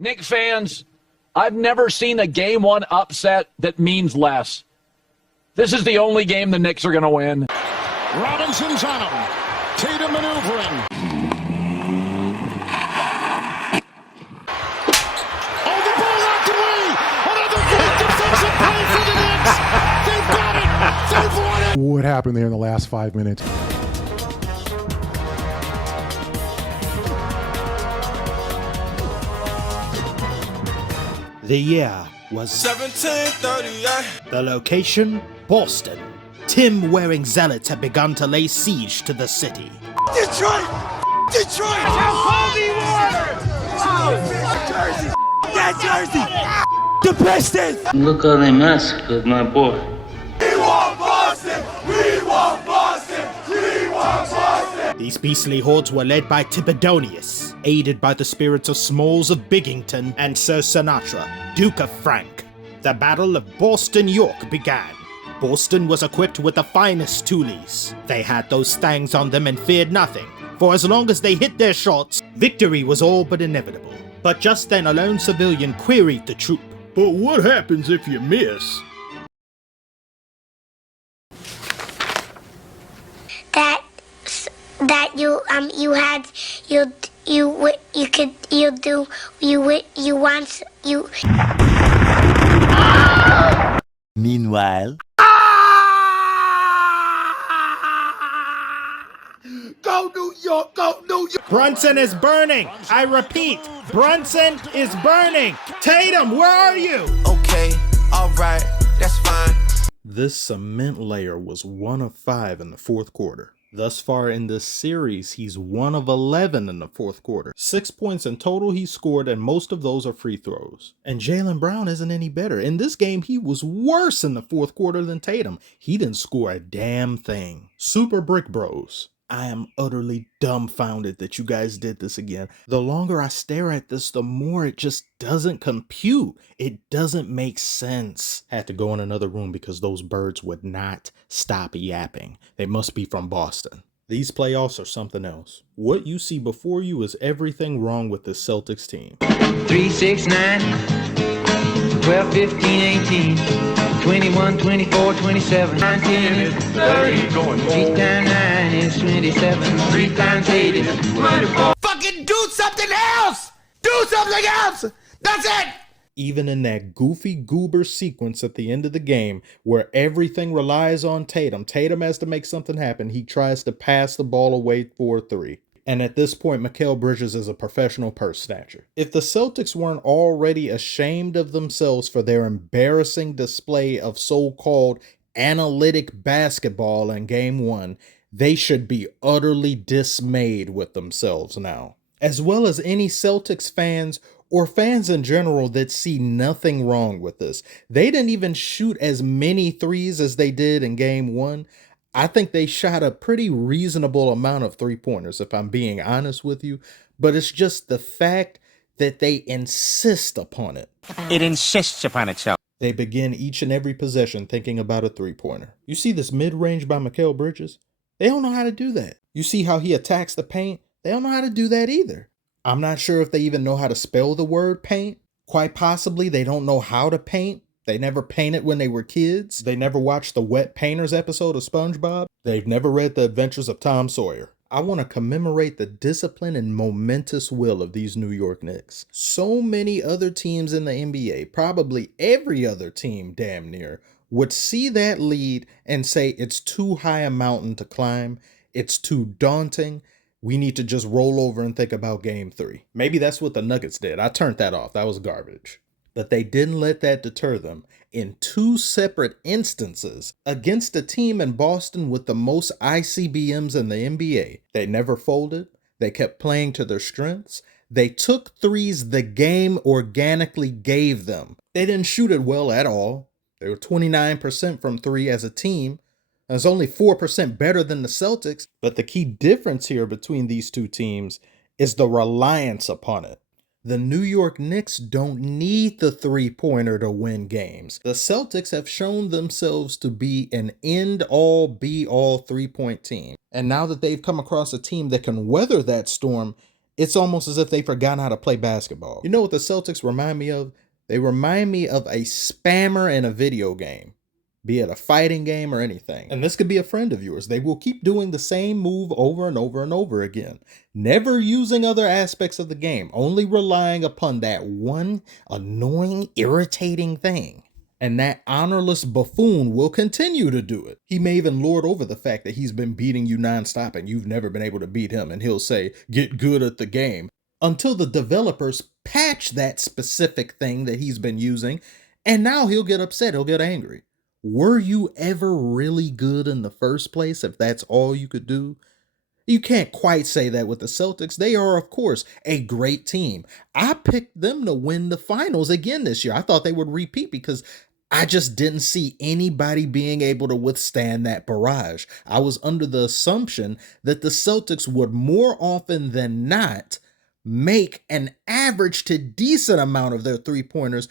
Knicks fans, I've never seen a game one upset that means less. This is the only game the Knicks are going to win. Robinson's on him. Tatum maneuvering. Oh, the ball knocked away. Another great defensive play for the Knicks. They've got it. They've won it. What happened there in the last 5 minutes? The year was 1738. the location, Boston. Tim wearing zealots had begun to lay siege to the city. Detroit! Detroit! That's how cold he was! Jersey! That Jersey! The Pistons! Look how they massacred my boy. We want Boston! We want Boston! We want Boston! These beastly hordes were led by Tibidonius, aided by the spirits of Smalls of Biggington and Sir Sinatra, Duke of Frank. The Battle of Boston York began. Boston was equipped with the finest toolies. They had those things on them and feared nothing, for as long as they hit their shots, victory was all but inevitable. But just then a lone civilian queried the troop. But what happens if you miss? That you Meanwhile... Go New York! Go New York! Brunson is burning! I repeat, Brunson is burning! Tatum, where are you? Okay, alright, that's fine. This cement layer was 1 of 5 in the fourth quarter. Thus far in this series, he's 1 of 11 in the fourth quarter. 6 points in total he scored, and most of those are free throws. And Jaylen Brown isn't any better. In this game, he was worse in the fourth quarter than Tatum. He didn't score a damn thing. Super Brick Bros. I am utterly dumbfounded that you guys did this again. The longer I stare at this, the more it just doesn't compute. It doesn't make sense. Had to go in another room because those birds would not stop yapping. They must be from Boston. These playoffs are something else. What you see before you is everything wrong with this Celtics team. 3, 6, 9, 12, 15, 18, 21, 24, 27, 19 is 30, 3 times 9 is 27, 3 times 8 is 24. Fucking do something else! Do something else! That's it! Even in that goofy goober sequence at the end of the game where everything relies on Tatum, Tatum has to make something happen. He tries to pass the ball away for 3. And at this point, Mikal Bridges is a professional purse snatcher. If the Celtics weren't already ashamed of themselves for their embarrassing display of so-called analytic basketball in Game 1, they should be utterly dismayed with themselves now. As well as any Celtics fans or fans in general that see nothing wrong with this. They didn't even shoot as many threes as they did in Game 1. I think they shot a pretty reasonable amount of three-pointers, if I'm being honest with you. But it's just the fact that they insist upon it. It insists upon itself. They begin each and every possession thinking about a three-pointer. You see this mid-range by Mikal Bridges? They don't know how to do that. You see how he attacks the paint? They don't know how to do that either. I'm not sure if they even know how to spell the word paint. Quite possibly they don't know how to paint. They never painted when they were kids. They never watched the Wet Painters episode of SpongeBob. They've never read The Adventures of Tom Sawyer. I want to commemorate the discipline and momentous will of these New York Knicks. So many other teams in the NBA, probably every other team damn near, would see that lead and say it's too high a mountain to climb. It's too daunting. We need to just roll over and think about Game 3. Maybe that's what the Nuggets did. I turned that off. That was garbage. But they didn't let that deter them in 2 separate instances against a team in Boston with the most ICBMs in the NBA. They never folded. They kept playing to their strengths. They took threes the game organically gave them. They didn't shoot it well at all. They were 29% from 3 as a team. That's only 4% better than the Celtics. But the key difference here between these two teams is the reliance upon it. The New York Knicks don't need the three-pointer to win games. The Celtics have shown themselves to be an end-all, be-all three-point team. And now that they've come across a team that can weather that storm, It's almost as if they forgot how to play basketball. You know what the Celtics remind me of? They remind me of a spammer in a video game, be it a fighting game or anything. And this could be a friend of yours. They will keep doing the same move over and over and over again, never using other aspects of the game, only relying upon that one annoying, irritating thing. And that honorless buffoon will continue to do it. He may even lord over the fact that he's been beating you nonstop and you've never been able to beat him, and he'll say, "Get good at the game," until the developers patch that specific thing that he's been using, and now he'll get upset, he'll get angry. Were you ever really good in the first place if that's all you could do? You can't quite say that with the Celtics. They are, of course, a great team. I picked them to win the finals again this year. I thought they would repeat because I just didn't see anybody being able to withstand that barrage. I was under the assumption that the Celtics would more often than not make an average to decent amount of their three-pointers,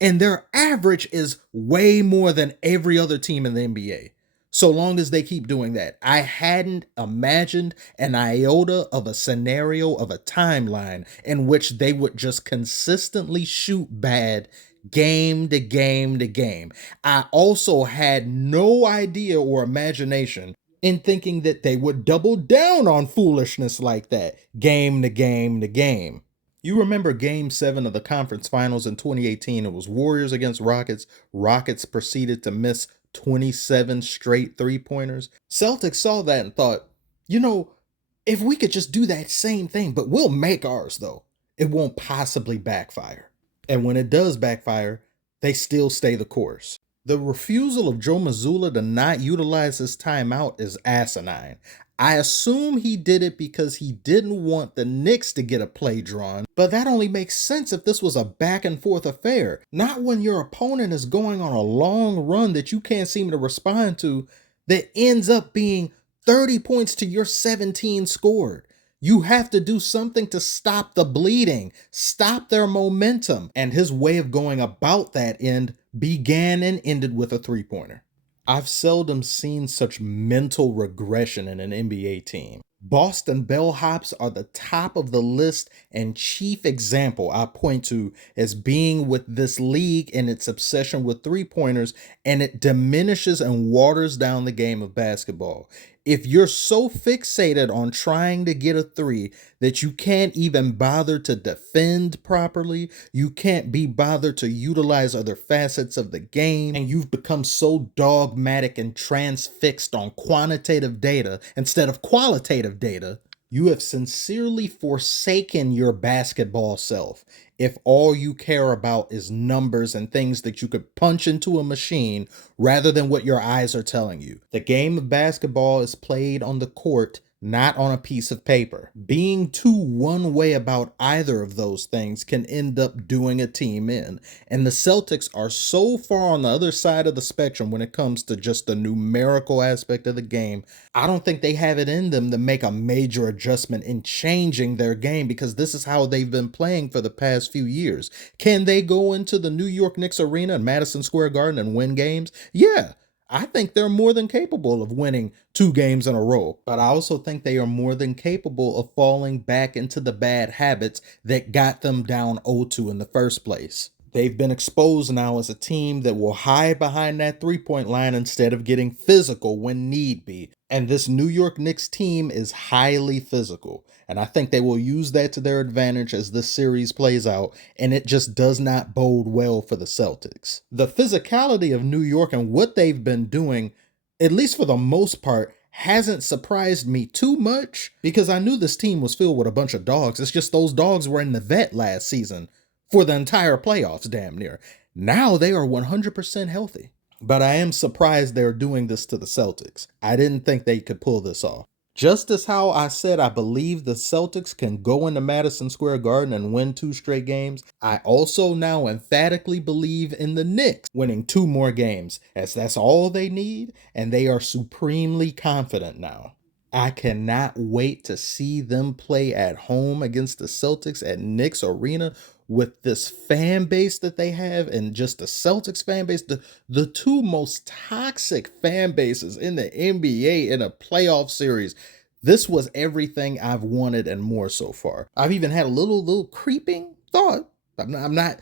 and their average is way more than every other team in the NBA. So long as they keep doing that. I hadn't imagined an iota of a scenario of a timeline in which they would just consistently shoot bad game to game to game. I also had no idea or imagination in thinking that they would double down on foolishness like that game to game to game. You remember Game 7 of the conference finals in 2018. It was Warriors against Rockets. Rockets proceeded to miss 27 straight three-pointers. Celtics saw that and thought, if we could just do that same thing, but we'll make ours though, it won't possibly backfire. And when it does backfire, they still stay the course. The refusal of Joe Mazzulla to not utilize his timeout is asinine. I assume he did it because he didn't want the Knicks to get a play drawn, but that only makes sense if this was a back and forth affair, not when your opponent is going on a long run that you can't seem to respond to that ends up being 30 points to your 17 scored. You have to do something to stop the bleeding, stop their momentum, and his way of going about that end began and ended with a three-pointer. I've seldom seen such mental regression in an NBA team. Boston bellhops are the top of the list and chief example I point to as being with this league and its obsession with three-pointers, and it diminishes and waters down the game of basketball. If you're so fixated on trying to get a three that you can't even bother to defend properly, you can't be bothered to utilize other facets of the game, and you've become so dogmatic and transfixed on quantitative data instead of qualitative data, you have sincerely forsaken your basketball self if all you care about is numbers and things that you could punch into a machine rather than what your eyes are telling you. The game of basketball is played on the court, not on a piece of paper. Being too one way about either of those things can end up doing a team in. And the Celtics are so far on the other side of the spectrum when it comes to just the numerical aspect of the game. I don't think they have it in them to make a major adjustment in changing their game because this is how they've been playing for the past few years. Can they go into the New York Knicks arena in Madison Square Garden and win games? Yeah. I think they're more than capable of winning 2 games in a row, but I also think they are more than capable of falling back into the bad habits that got them down 0-2 in the first place. They've been exposed now as a team that will hide behind that three-point line instead of getting physical when need be. And this New York Knicks team is highly physical. And I think they will use that to their advantage as this series plays out, and it just does not bode well for the Celtics. The physicality of New York and what they've been doing, at least for the most part, hasn't surprised me too much because I knew this team was filled with a bunch of dogs. It's just those dogs were in the vet last season for the entire playoffs, damn near. Now they are 100% healthy. But I am surprised they're doing this to the Celtics. I didn't think they could pull this off. Just as how I said I believe the Celtics can go into Madison Square Garden and win 2 straight games, I also now emphatically believe in the Knicks winning 2 more games, as that's all they need, and they are supremely confident now. I cannot wait to see them play at home against the Celtics at Knicks Arena with this fan base that they have and just the Celtics fan base, the 2 most toxic fan bases in the NBA in a playoff series. This was everything I've wanted and more so far. I've even had a little creeping thought. I'm not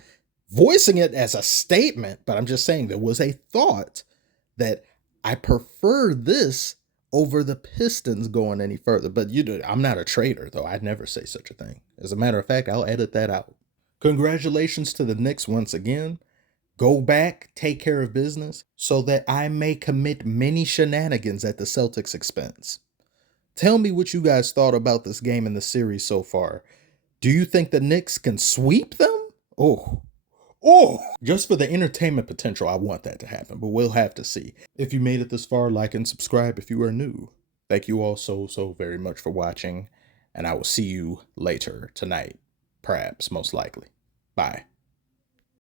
voicing it as a statement, but I'm just saying there was a thought that I prefer this over the Pistons going any further. But I'm not a traitor, though. I'd never say such a thing. As a matter of fact, I'll edit that out. Congratulations to the Knicks once again. Go back, take care of business, so that I may commit many shenanigans at the Celtics' expense. Tell me what you guys thought about this game in the series so far. Do you think the Knicks can sweep them? Oh, just for the entertainment potential, I want that to happen, but we'll have to see. If you made it this far, like and subscribe if you are new. Thank you all so very much for watching, and I will see you later tonight, perhaps, most likely. Bye.